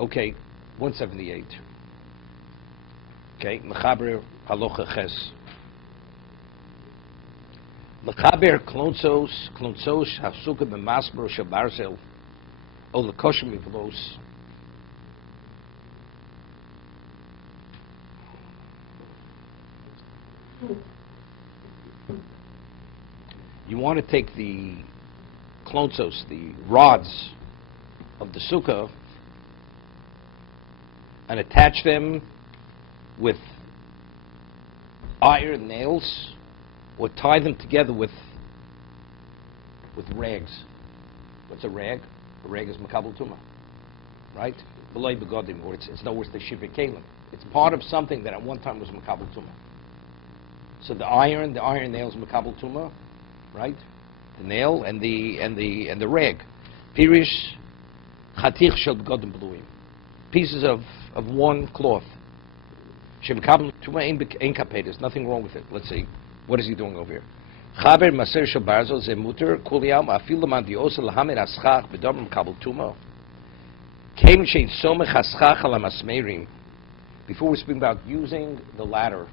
Okay, 178. Okay, Mechaber Halocha Ches. Mechaber Klonsos Hasuka B'Masber Shabarzel O Lekoshem Mivlos. You want to take the klonsos, the rods of the sukkah, and attach them with iron nails, or tie them together with rags. What's a rag? A rag is makabel tumah, right? Below begodim, or it's no worse than shivri kalim. It's part of something that at one time was makabel tumah. So the iron nails makabel tumah, right? The nail and the rag. Pirish chatich shel begodim bluim. Pieces of one cloth. Shemkabel tumah ein kaped. There's nothing wrong with it. Let's see. What is he doing over here? Chaber maser shel barzel ze muter kuliyam afil man diosel lahamer aschach bedam makabel tumah. Came shein somech aschach ala masmerim. Before we speak about using the ladder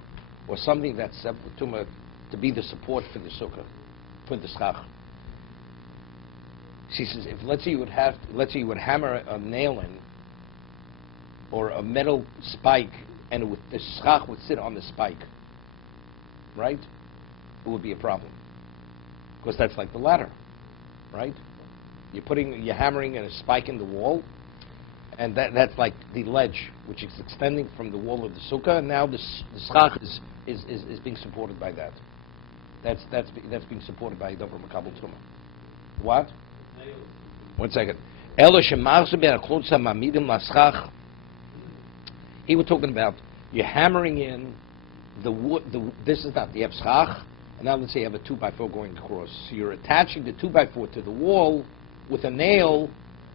or something that's tumah to be the support for the sukkah, for the schach. She says, if let's say you would hammer a nail in, or a metal spike, and the schach would sit on the spike, right? It would be a problem, because that's like the ladder, right? You're hammering in a spike in the wall, and that's like the ledge, which is extending from the wall of the sukkah, and now the schach is being supported by that. That's being supported by Dover Makabel Tumah. What? 1 second. He was talking about you're hammering in the wood. This is not the schach, and now let's say you have a 2x4 going across. So you're attaching the 2x4 to the wall with a nail.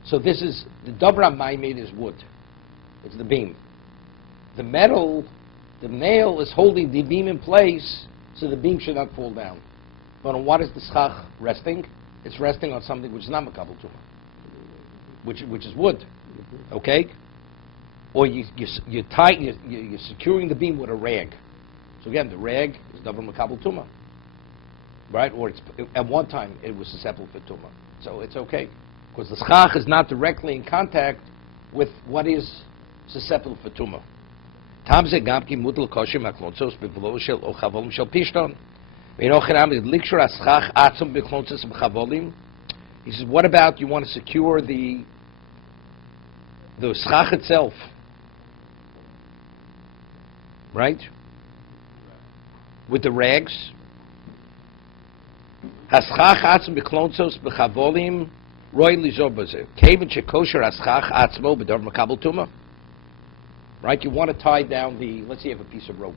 So this is the Dobra made is wood. It's the beam. The nail is holding the beam in place, so the beam should not fall down. But on what is the schach resting? It's resting on something which is not makabel tumah, which is wood. Okay? Or you're securing the beam with a rag. So again, the rag is double makabel tumah, right? Or at one time it was susceptible for tumah, so it's okay because the schach is not directly in contact with what is susceptible for tumah. He says, what about you want to secure the schach itself, right? With the rags. Right? You want to tie down let's say you have a piece of rope.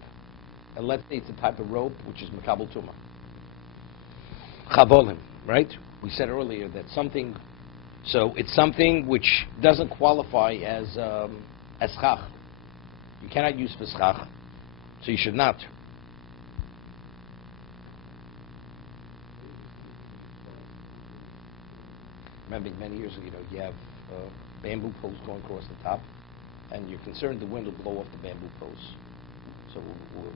And let's say it's a type of rope which is makabel tumah. Chavolim, right? We said earlier that it's something which doesn't qualify as schach. You cannot use for schach, so you should not. Remember many years ago, you have bamboo poles going across the top, and you're concerned the wind will blow off the bamboo poles. So what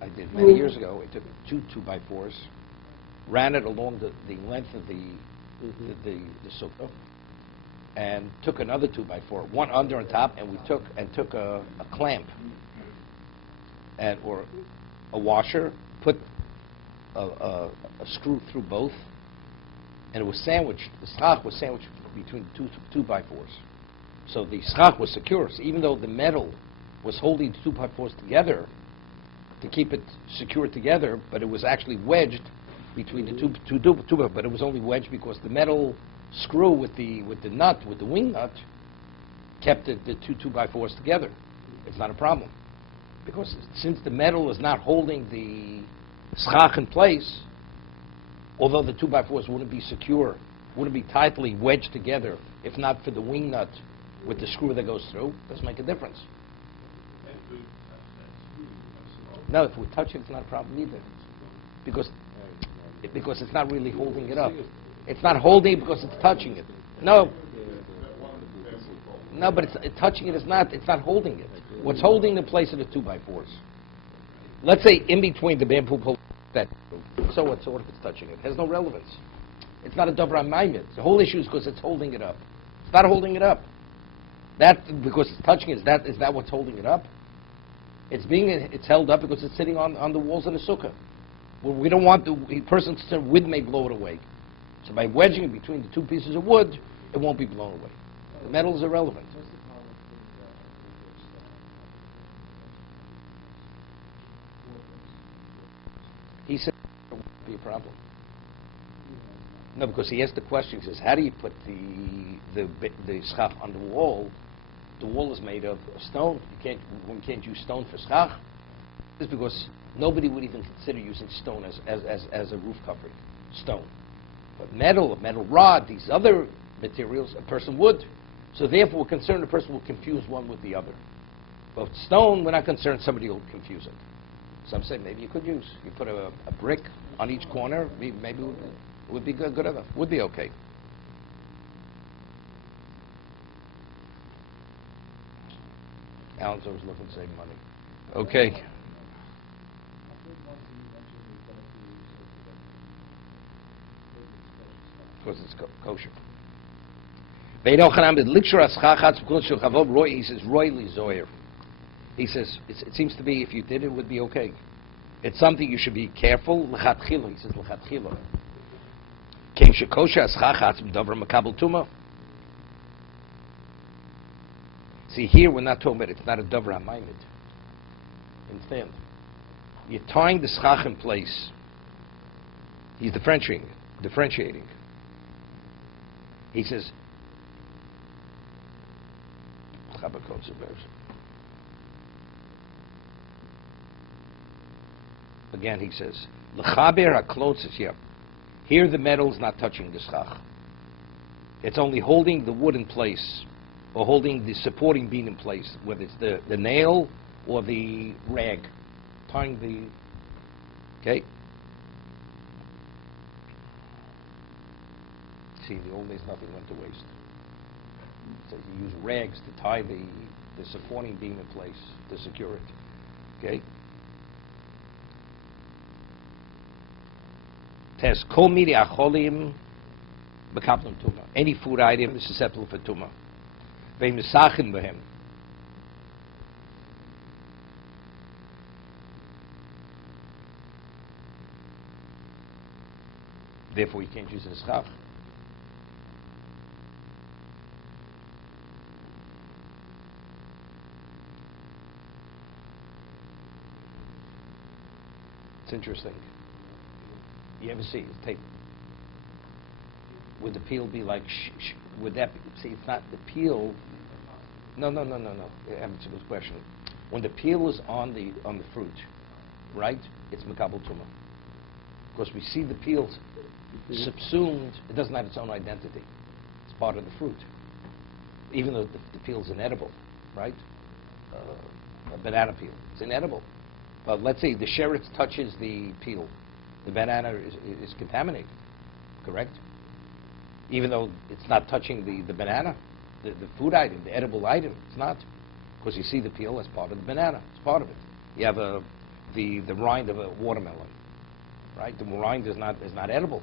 I did many years ago, I took two 2x4s, ran it along the length of the sukkah, and took another 2x4, one under and top, and we took a clamp or a washer, put a screw through both, and it was sandwiched. The schach was sandwiched between two 2x4s. So the schach was secure. So even though the metal was holding the 2x4s together to keep it secure together, but it was actually wedged between the two, but it was only wedged because the metal screw with the wing nut, kept the two 2x4s together. It's not a problem, because since the metal is not holding the schach in place, although the 2x4s wouldn't be secure, wouldn't be tightly wedged together, if not for the wing nut with the screw that goes through, doesn't make a difference. No, if we touch it, it's not a problem either, because it's not really holding it up. It's not holding it because it's touching it. No, No, but touching it is not. It's not holding it. What's holding the place of the 2x4s? Let's say in between the bamboo pole. That. So what? So what if it's touching it? It has no relevance. It's not a davar maimed. The whole issue is because it's holding it up. It's not holding it up. That because it's touching it. Is that what's holding it up? It's held up because it's sitting on the walls of the sukkah. Well, we don't want the person's concerned wind may blow it away. So by wedging it between the two pieces of wood, it won't be blown away. The metal is irrelevant. He said it won't be a problem. No, because he asked the question. He says, "How do you put the schach on the wall? The wall is made of stone. One can't use stone for schach. It's because nobody would even consider using stone as a roof covering. Stone, but metal, a metal rod, these other materials, a person would. So therefore, we're concerned the person will confuse one with the other. But stone, we're not concerned somebody will confuse it. Some say maybe you could use. You put a brick on each corner. Maybe it would be good enough. Would be okay. Alan's always looking to save money. Okay. Because it's kosher. He says, royally zoyer. He says, it seems to be if you did it would be okay. It's something you should be careful. He says, see, here we're not talking about it's not a davar maimed. Understand? You're tying the schach in place. He's differentiating. He says, again he says, l'chaber haklotzus, yeah. Here the metal is not touching the schach. It's only holding the wood in place, or holding the supporting beam in place, whether it's the nail or the rag, tying the, okay? See, in the old days nothing went to waste. So you use rags to tie the supporting beam in place to secure it, okay? Test kol midi acholim bekaplim tuma. Any food item is susceptible for tuma. Ve'misachin behem. Therefore, you can't use it as schach. It's interesting. You ever see take? Would the peel be like? Would that be, see? It's not the peel. No. It's a good question. When the peel is on the fruit, right? It's makabel tuma. Because we see the peel subsumed. It doesn't have its own identity. It's part of the fruit. Even though the peel is inedible, right? A banana peel, it's inedible. But let's say the sheretz touches the peel. The banana is contaminated, correct? Even though it's not touching the banana, the food item, the edible item, it's not. Because you see the peel as part of the banana. It's part of it. You have the rind of a watermelon, right? The rind is not edible,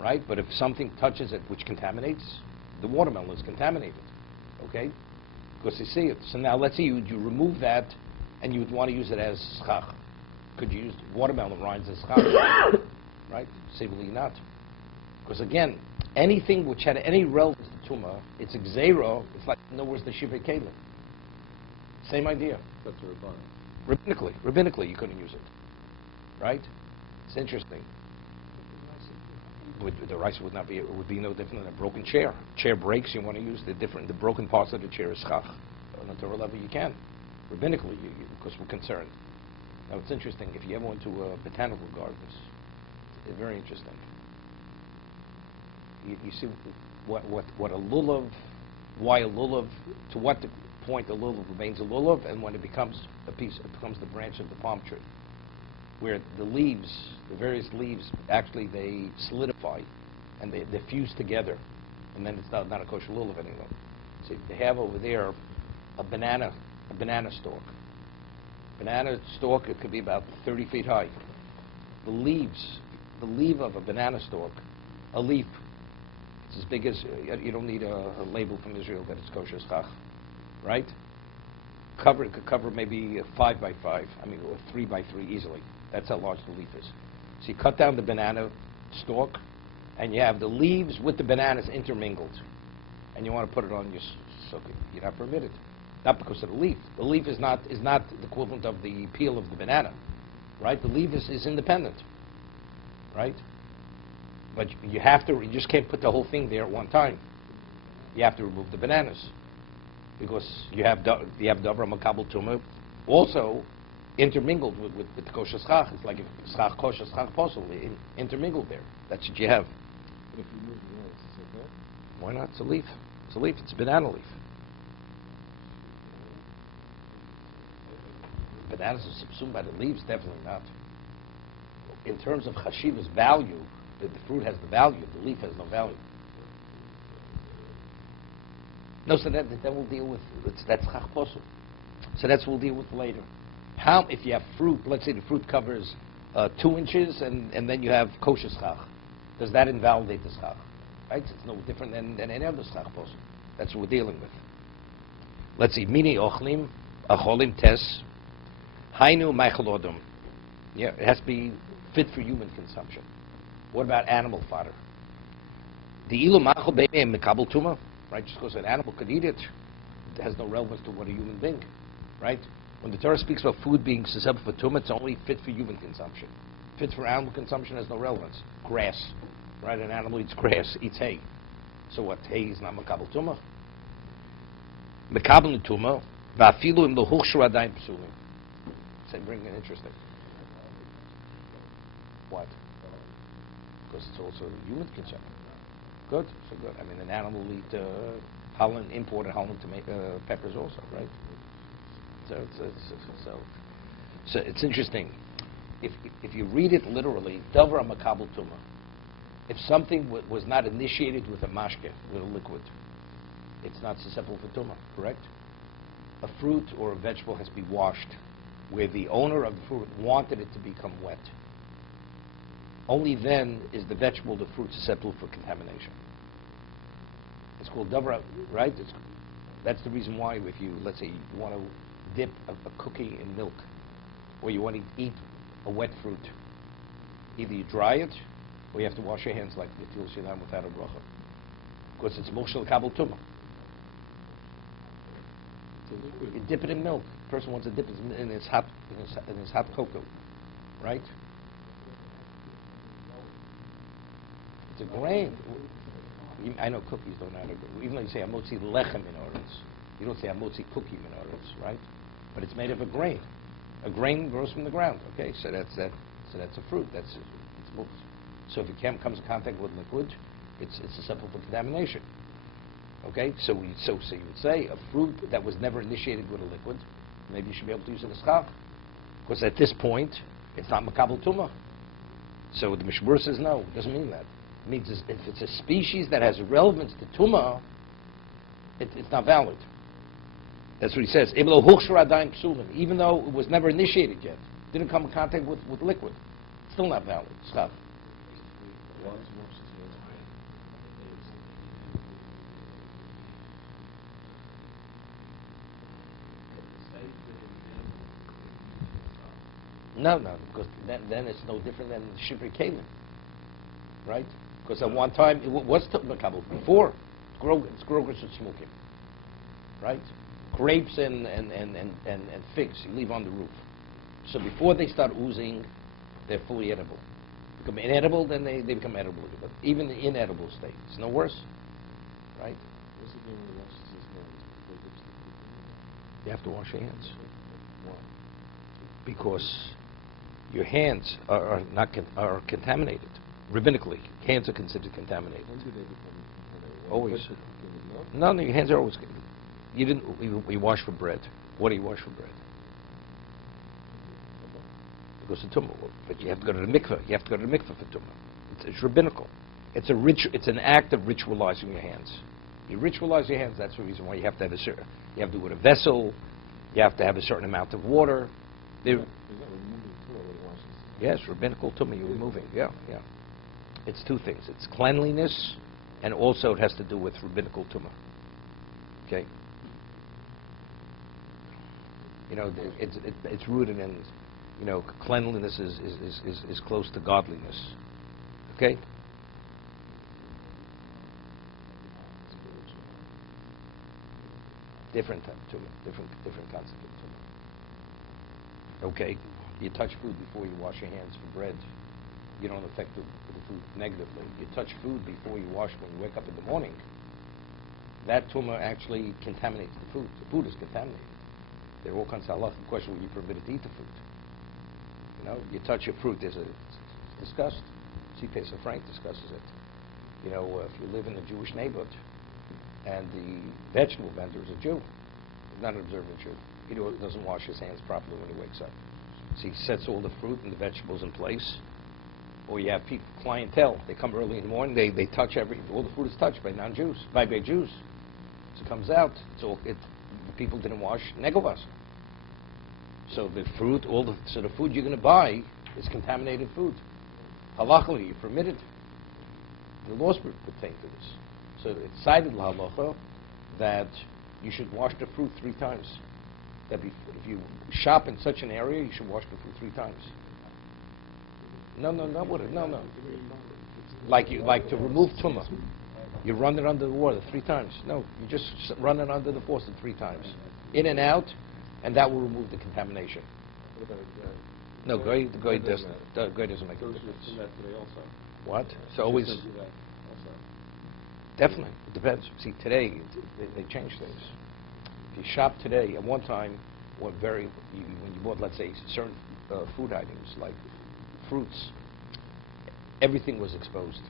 right? But if something touches it which contaminates, the watermelon is contaminated, okay? Because you see it. So now let's say you remove that and you would want to use it as schach. Could you use watermelon rinds as schach? Right? Seemingly not. Because again, anything which had any relevance to tuma, it's exero, it's like, in other words, the shivei kelim. Same idea. That's a rabbanon. Rabbinically, you couldn't use it. Right? It's interesting. The rice would not be, it would be no different than a broken chair. Chair breaks, you want to use the broken parts of the chair as schach. On the Torah level, you can. Rabbinically, because we're concerned. Now, it's interesting. If you ever went to botanical gardens, it's very interesting. You see what a lulav, why a lulav, to what point a lulav remains a lulav, and when it becomes a piece, it becomes the branch of the palm tree, where the leaves, the various leaves, actually they solidify and they fuse together, and then it's not a kosher lulav anymore. See, they have over there a banana stalk. Banana stalk, it could be about 30 feet high. The leaf of a banana stalk, a leaf, it's as big as, you don't need a label from Israel that it's kosher schach, right? It could cover maybe a 5 by 5, or 3 by 3 easily. That's how large the leaf is. So you cut down the banana stalk, and you have the leaves with the bananas intermingled, and you want to put it on your sukkah. You're not permitted, not because of the leaf. The leaf is not the equivalent of the peel of the banana, right? The leaf is independent, right? But you just can't put the whole thing there at one time. You have to remove the bananas, because you have davar makabel tumah also intermingled with the kosher schach. It's like if schach kosher schach posel intermingled there. That's what you have. But if you move the bananas, is it okay? Why not? It's a leaf. It's a leaf. It's a banana leaf. Bananas are subsumed by the leaves? Definitely not. In terms of chashiva's value, the fruit has the value. The leaf has no value. No, so that we'll deal with. That's chach posel. So that's what we'll deal with later. How, if you have fruit, let's say the fruit covers 2 inches, and then you have kosher schach, does that invalidate the schach? Right? It's no different than any other schach posel. That's what we're dealing with. Let's see. Mini ochlim, acholim tes, hainu ma'chalodum. Yeah, it has to be fit for human consumption. What about animal fodder? The ilu ma'chol be'em mekabel tuma, right? Just because an animal could eat it, it has no relevance to what a human being, right? When the Torah speaks about food being susceptible for tumah, it's only fit for human consumption. Fit for animal consumption has no relevance. Grass, right? An animal eats grass, eats hay. So what? Hay is not makabel tumah. Makabel tumah, va'afilu im lohuch shradayim psulim. Say, bring an interesting. What? Because it's also human consumption. Good, so good. An animal will eat pollen, imported pollen to make peppers also, right? So it's interesting. If you read it literally, davar makabel tumah. If something was not initiated with a mashke, with a liquid, it's not susceptible for tumah, correct? A fruit or a vegetable has to be washed, where the owner of the fruit wanted it to become wet. Only then is the vegetable, the fruit, susceptible for contamination. It's called davar, right? That's the reason why, if you, let's say, you want to dip a cookie in milk, or you want to eat a wet fruit, either you dry it, or you have to wash your hands like Yitul Shilam without a bracha, because it's moshel kabel tumah. You dip it in milk. The person wants to dip it in his hot cocoa, right? It's a grain. I know cookies don't add a grain. Even though you say amotzi lechem minoritz, you don't say amotzi cookie minoritz, right? But it's made of a grain. A grain grows from the ground. Okay, so that's a fruit. It's moved. So if it comes in contact with liquid, it's susceptible for contamination. Okay, so you would say a fruit that was never initiated with a liquid, maybe you should be able to use it as schach, because at this point it's not makabel tumah. So the Mishna Berura says no. It doesn't mean that. It means if it's a species that has relevance to tumah, it's not valid. That's what he says. Even though it was never initiated yet, didn't come in contact with liquid, still not valid. Schach. No, because then it's no different than shivri kalim, right? Because at one time it was makabel before. It's grogers and smoking, right? Grapes and figs you leave on the roof. So before they start oozing, they're fully edible. Become inedible, then they become edible. But even the inedible state, it's no worse, right? What's the thing when he washes his hands? You have to wash your hands. Why? Because your hands are contaminated. Rabbinically, hands are considered contaminated. When do they become contaminated? Always. No, your hands are always. You wash for bread. What do you wash for bread? Because of tumah. But you have to go to the mikveh. You have to go to the mikveh for tumah. It's rabbinical. It's an act of ritualizing your hands. You ritualize your hands. That's the reason why you have to have you have to do it with a vessel. You have to have a certain amount of water. Is that removing Torah when he washes? Yes, rabbinical tumah you're removing. Yeah. It's two things. It's cleanliness, and also it has to do with rabbinical tumah. Okay. You know, it's rooted in, you know, cleanliness is close to godliness. Okay. Different type of tumah, different concept of tumah. Okay, you touch food before you wash your hands for bread. You don't affect the food negatively. You touch food before you wash when you wake up in the morning. That tumah actually contaminates the food. The food is contaminated. There are all kinds of halachic questions when you're permitted to eat the food. You know, you touch your fruit. It's discussed. See, Pesach Frank discusses it. You know, if you live in a Jewish neighborhood and the vegetable vendor is a Jew, he's not an observant Jew. He doesn't wash his hands properly when he wakes up. So he sets all the fruit and the vegetables in place. Or you have people, clientele, they come early in the morning, they touch all the food is touched by non-Jews, by Jews. So it comes out, the people didn't wash negovas. So the fruit, so the food you're going to buy is contaminated food. Halachically, you're permitted. The laws pertain to this. So it's cited in halacha that you should wash the fruit 3 times. That if you shop in such an area, you should wash the fruit 3 times. No. Like to remove tumah, you run it under the water 3 times. No, you just run it under the faucet 3 times, in and out, and that will remove the contamination. What about No, goy doesn't make a difference. What? So always. Definitely, it depends. See, today they change things. If you shop today, at one time, when you bought, let's say, certain food items like fruits, everything was exposed.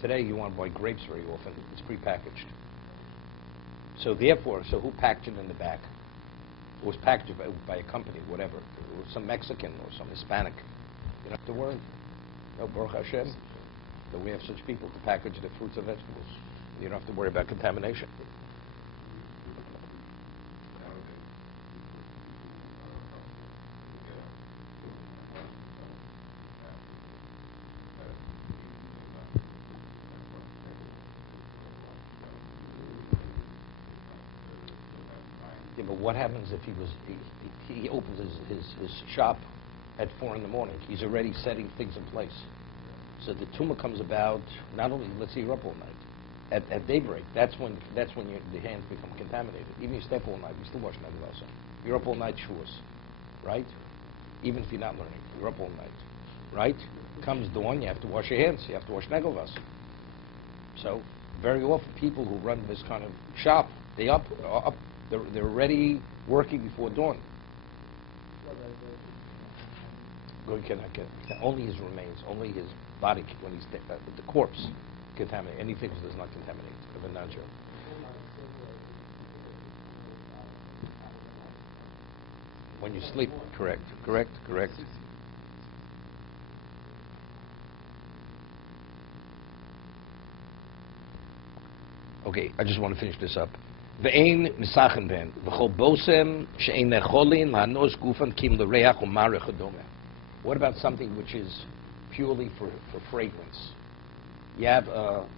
Today, you want to buy grapes very often. It's prepackaged. So therefore, who packaged it in the back? It was packaged by a company, whatever. It was some Mexican or some Hispanic. You don't have to worry. No, Baruch Hashem, that we have such people to package the fruits and vegetables. You don't have to worry about contamination. Yeah, but what happens if he opens his shop at 4 in the morning? He's already setting things in place. So the tumah comes about, not only, let's say you're up all night, at daybreak, that's when the hands become contaminated. Even if you stay up all night, you still wash negovas. You're up all night shuas, right? Even if you're not learning, you're up all night, right? Comes dawn, you have to wash your hands, you have to wash negovas. So very often people who run this kind of shop, they're already working before dawn. God cannot get only his remains, only his body when he's the corpse contaminate. Anything that does not contaminate of a non-Jew. When you sleep, correct. Okay, I just want to finish this up. Ve'ein misachen ben v'chol bosem she'ein necholin la'anos gufan kim l'reach u'marech adome. What about something which is purely for fragrance? You have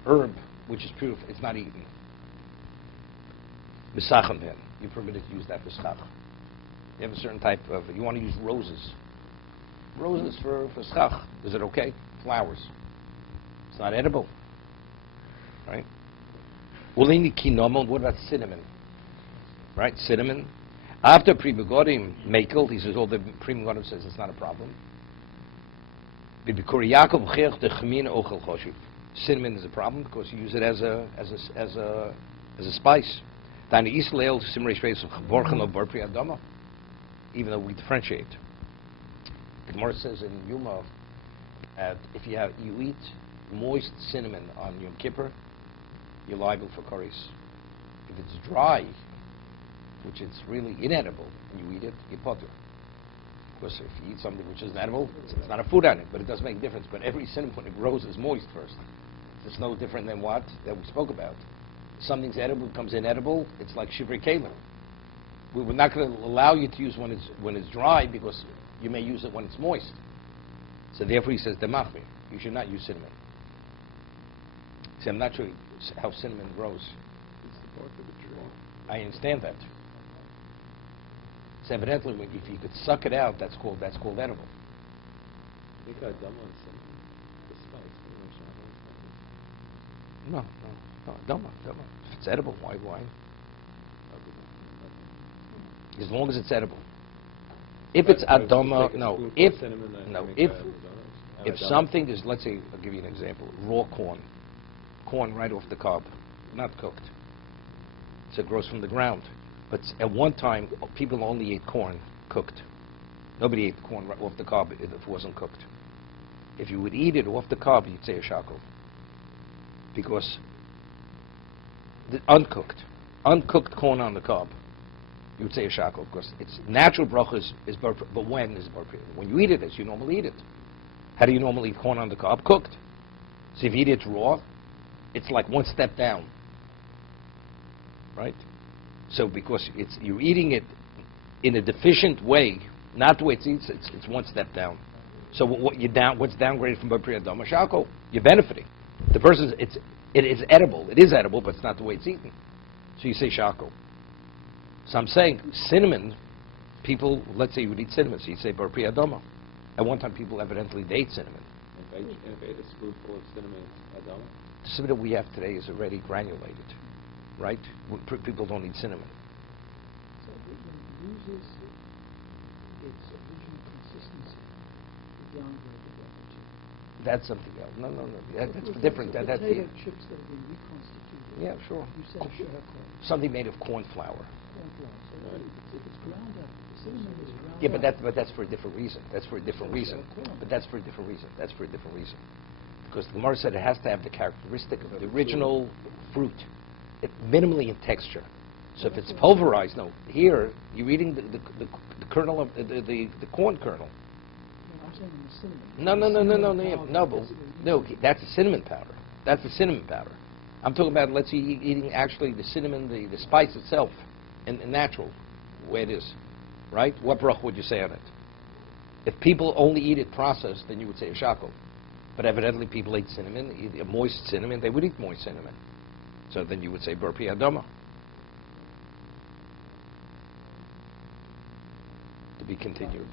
herb which is pure, it's not eaten. Misachen ben, you're permitted to use that for schach. You have a certain type of, you want to use roses. Roses for schach, is it okay? Flowers. It's not edible, right? Ulini kinomon, what about cinnamon? Right, cinnamon. After Pri Megadim Mekel, he says, all the Pri Megadim says it's not a problem. Cinnamon is a problem because you use it as a spice. Even though we differentiate. The Gemara says in Yuma that if you eat moist cinnamon on Yom Kippur, you're liable for kares. If it's dry, which is really inedible, and you eat it, you're potter. Of course, if you eat something which is edible, it's not a food item, but it does make a difference. But every cinnamon, when it grows, is moist first. It's no different than what that we spoke about. something's edible becomes inedible, it's like shivrei kelim. We're not going to allow you to use when it's dry because you may use it when it's moist. So therefore he says demachmi. You should not use cinnamon. See, I'm not sure how cinnamon grows. It's the bark of the tree. I understand that. So evidently, if you could suck it out, that's called edible. You got dumb on cinnamon. The spice. No, don't. If it's edible, why? As long as it's edible. If it's adama, no. If something is, let's say, I'll give you an example, raw corn right off the cob, not cooked. So it grows from the ground. But at one time, people only ate corn cooked. Nobody ate corn right off the cob if it wasn't cooked. If you would eat it off the cob, you'd say a shackle. Because the uncooked corn on the cob, you would say a shackle. Because its natural bracha is bar, but when is bar? When you eat it, as you normally eat it. How do you normally eat corn on the cob? Cooked. So if you eat it raw, it's like one step down. Right? So because you're eating it in a deficient way, not the way it's eaten, it's one step down. So what's downgraded from B'Priya Adama Shako? You're benefiting. The person, it is edible. It is edible, but it's not the way it's eaten. So you say Shako. So I'm saying cinnamon, people, let's say you would eat cinnamon, so you'd say B'Priya Adama. At one time people evidently ate cinnamon. If I ate a spoonful of cinnamon, adama? The cinnamon we have today is already granulated, right? People don't eat cinnamon. So it loses its original consistency, the downgraded energy. That's something else. No. That's Well, different. so That's potato chips that have been reconstituted. yeah, sure. You said shehakol. Something made of corn flour. So if it's ground up, the cinnamon is ground Yeah, up. but that's for a different reason. That's for a different reason. But that's for a different reason. That's for a different reason. Because the Gemara said it has to have the characteristic of the original fruit, minimally in texture. So if it's pulverized, no. Here you're eating the kernel of the corn kernel. I'm saying in the cinnamon. No. That's a cinnamon powder. That's the cinnamon powder. I'm talking about, let's say, eating actually the cinnamon, the spice itself, in natural way it is, right? What brach would you say on it? If people only eat it processed, then you would say a shackle. But evidently people ate cinnamon, eat a moist cinnamon, they would eat moist cinnamon. So then you would say B'Priya Adama. To be continued.